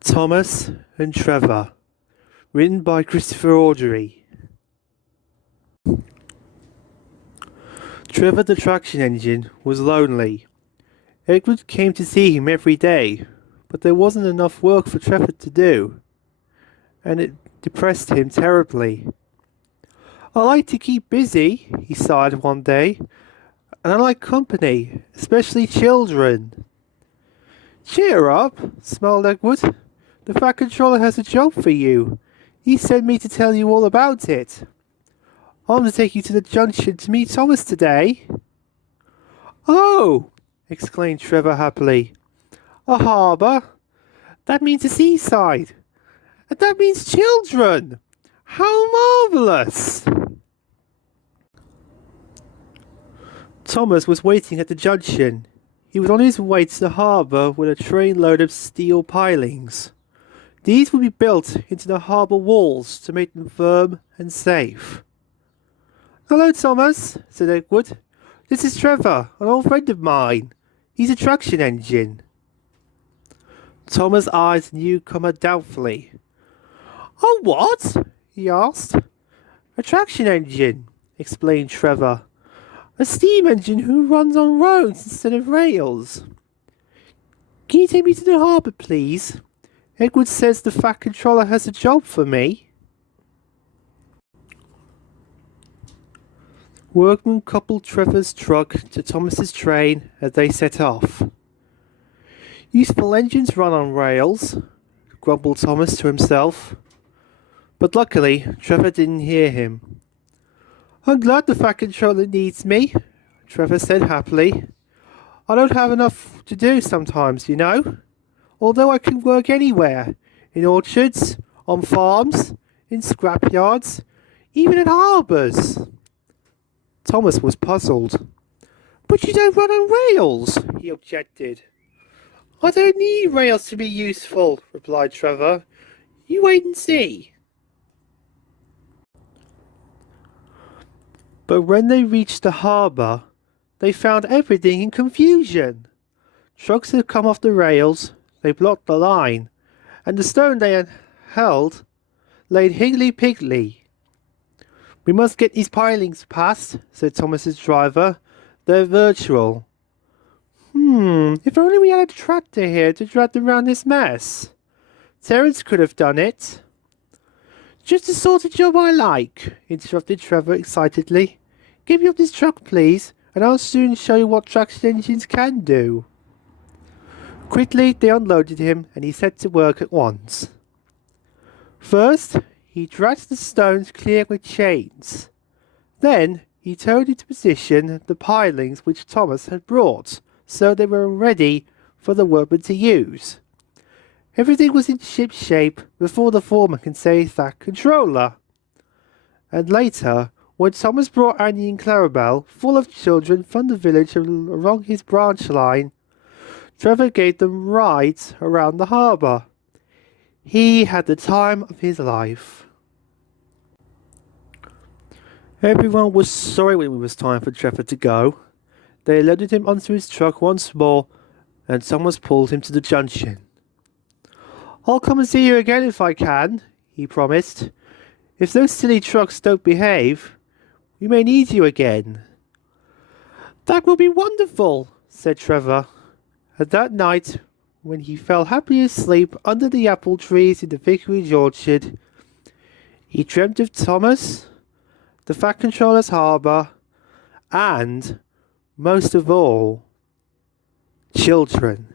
Thomas and Trevor, written by Christopher Audrey. Trevor the traction engine was lonely. Edward came to see him every day, but there wasn't enough work for Trevor to do, and it depressed him terribly. "I like to keep busy," he sighed one day, "and I like company, especially children." "Cheer up," smiled Edward. "The Fat Controller has a job for you. He sent me to tell you all about it. I'm to take you to the junction to meet Thomas today." "Oh!" exclaimed Trevor happily. "A harbour? That means a seaside. And that means children! How marvellous!" Thomas was waiting at the junction. He was on his way to the harbour with a train load of steel pilings. These would be built into the harbour walls to make them firm and safe. "Hello, Thomas," said Edward. "This is Trevor, an old friend of mine. He's a traction engine." Thomas eyed the newcomer doubtfully. "Oh, what?" he asked. "A traction engine," explained Trevor. "A steam engine who runs on roads instead of rails. Can you take me to the harbour, please? Edward says the Fat Controller has a job for me." Workmen coupled Trevor's truck to Thomas's train as they set off. "Useful engines run on rails," grumbled Thomas to himself. But luckily, Trevor didn't hear him. "I'm glad the Fat Controller needs me," Trevor said happily. "I don't have enough to do sometimes, you know. Although I can work anywhere, in orchards, on farms, in scrapyards, even in harbours." Thomas was puzzled. "But you don't run on rails," he objected. "I don't need rails to be useful," replied Trevor. "You wait and see." But when they reached the harbour, they found everything in confusion. Trucks had come off the rails, they blocked the line, and the stone they had held laid higgly-piggly. "We must get these pilings past," said Thomas's driver. "They're virtual." If only we had a tractor here to drag them round this mess. Terence could have done it." "Just the sort of job I like," interrupted Trevor excitedly. "Give me up this truck, please, and I'll soon show you what traction engines can do." Quickly they unloaded him, and he set to work at once. First, he dragged the stones clear with chains. Then he towed into position the pilings which Thomas had brought, so they were ready for the workmen to use. Everything was in ship shape before the foreman could say Fat Controller. And later, when Thomas brought Annie and Clarabelle, full of children, from the village along his branch line, Trevor gave them rides around the harbour. He had the time of his life. Everyone was sorry when it was time for Trevor to go. They loaded him onto his truck once more, and Thomas pulled him to the junction. "I'll come and see you again if I can," he promised. "If those silly trucks don't behave, we may need you again." "That will be wonderful," said Trevor. And that night, when he fell happily asleep under the apple trees in the vicarage orchard, he dreamt of Thomas, the Fat Controller's harbour, and, most of all, children.